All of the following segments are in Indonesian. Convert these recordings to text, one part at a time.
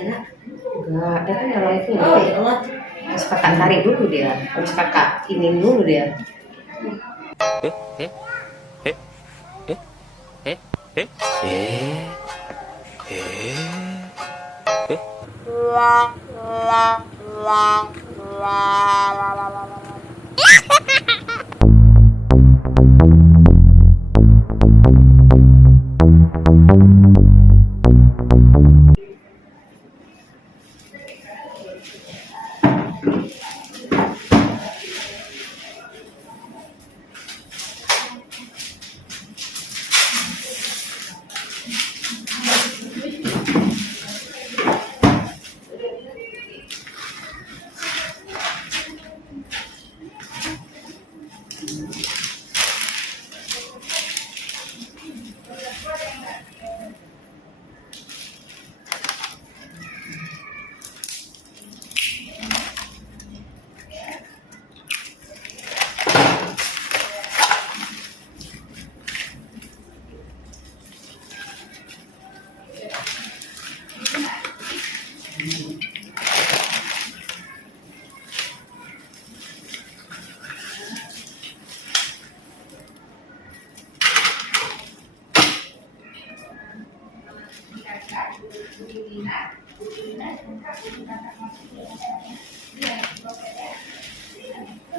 Enggak. Enggak, dia kan dalam itu. Oh ya Allah. Harus kakak tarik dulu dia. Harus kakak ini dulu dia.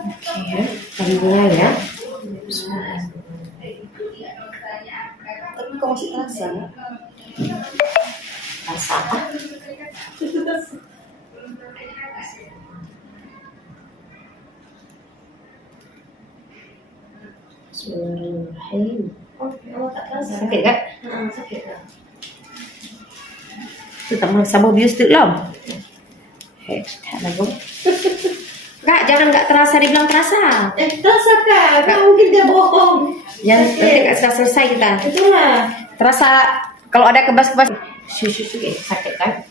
Oke, tadinya ya. Tapi kok masih terasa? Rasa apa? Bismillahirrahmanirrahim. Oh, ya Allah tak terasa. Sakit kan? Sakit kan? Tu tak mau sabah bius tu lom. Hei, tak lagu. Kak, jangan nggak terasa dibilang terasa. Terasa kan? Kan mungkin dia bohong. Jangan nanti nggak selesai kita. Itulah. Terasa kalau ada kebas-kebas. Susu sakit kan?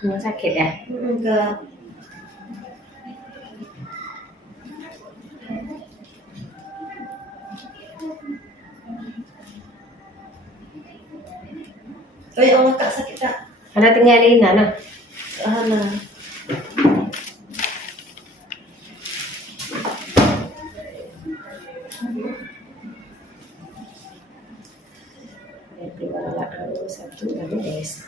Memang sakit ya? Enggak. Oh ya Allah kak sakit kak. Karena tinggalin nah. Hana. Dulu satu lalu des.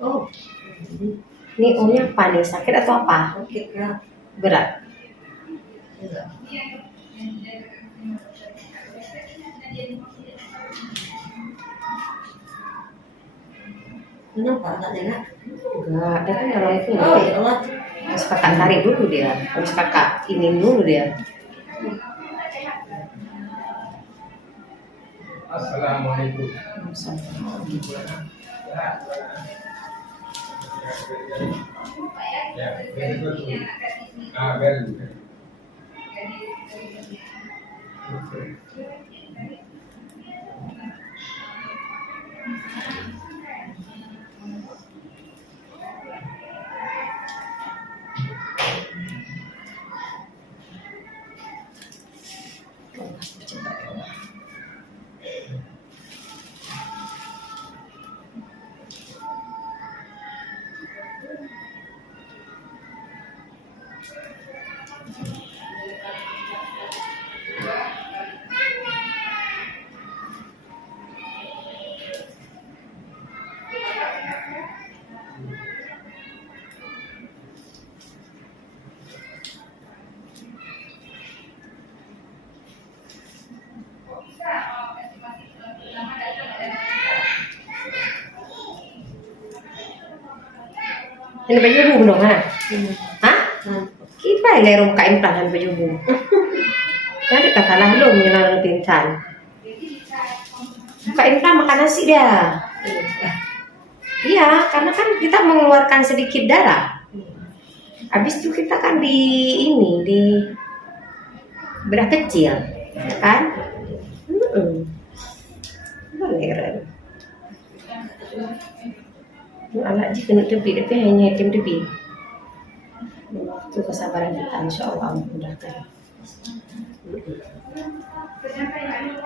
Oh, ini O-nya apa nih? Sakit atau apa? Sakit kak. Berat? Enggak. Kenapa anaknya kak? Enggak, dia kan dalam itu. Oh ya Allah. Harus kakak tarik dulu dia. Harus kakak ini dulu dia. Assalamualaikum. Ya, very good. Very good. Okay. Ini baju ibu dong, kan? Hah? Nah, Kita yang rumah kain pelahan baju ibu. Jadi kata lah lu mengenal pingsan. Buka implan makan nasi dia. Iya, karena kan kita mengeluarkan sedikit darah. Habis itu kita kan di bedah kecil, ya kan? Beneran. Anak ji kena tepi, tapi hanya tim tepi. Itu kesabaran kita, insya Allah mudahkan.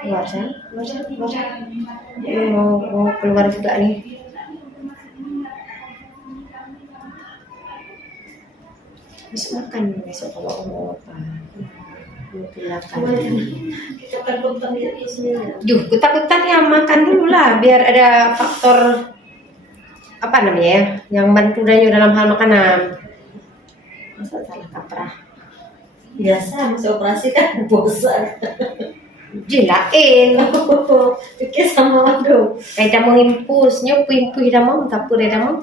Keluar sana. Mau keluar juga nih. Besok makan besok kalau mau apa? Mau silakan. kita takutkan diri sendiri. Ketakutan ya makan dulu lah, biar ada faktor apa namanya ya, yang bantu dalam hal makanan. Masa salah kaprah. Biasa masih operasi kan bosan. Jelain. Pikir sama aku. Kayak mau impus, impuh dah mau, kapur dah mau.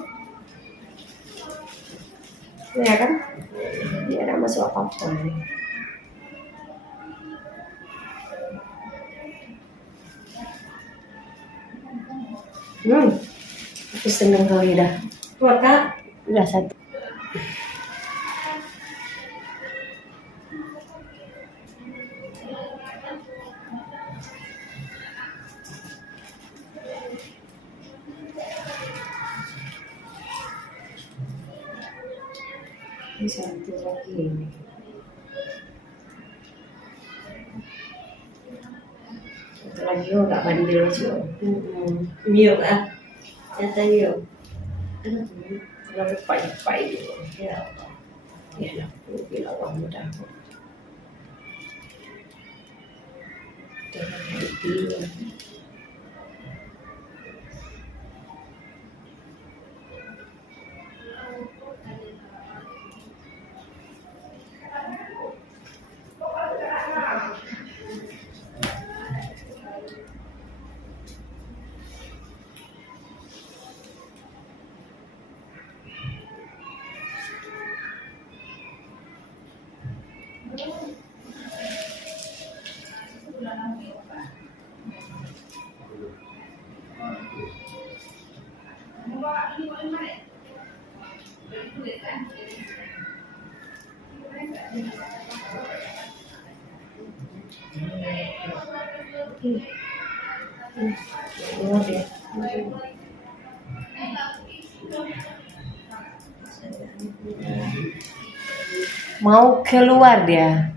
Ya kan? Dia ada masuk apa-apa. Aku seneng kali dah. Keluar kak. Udah satu. Ini satu lagi ini. Satu lagi nggak bandel sih. Mio kak. Nyata mio. Kalau pai gitu. Ya. Ya lah, aku bilang orang muda aku. Jangan hati. Mau keluar dia.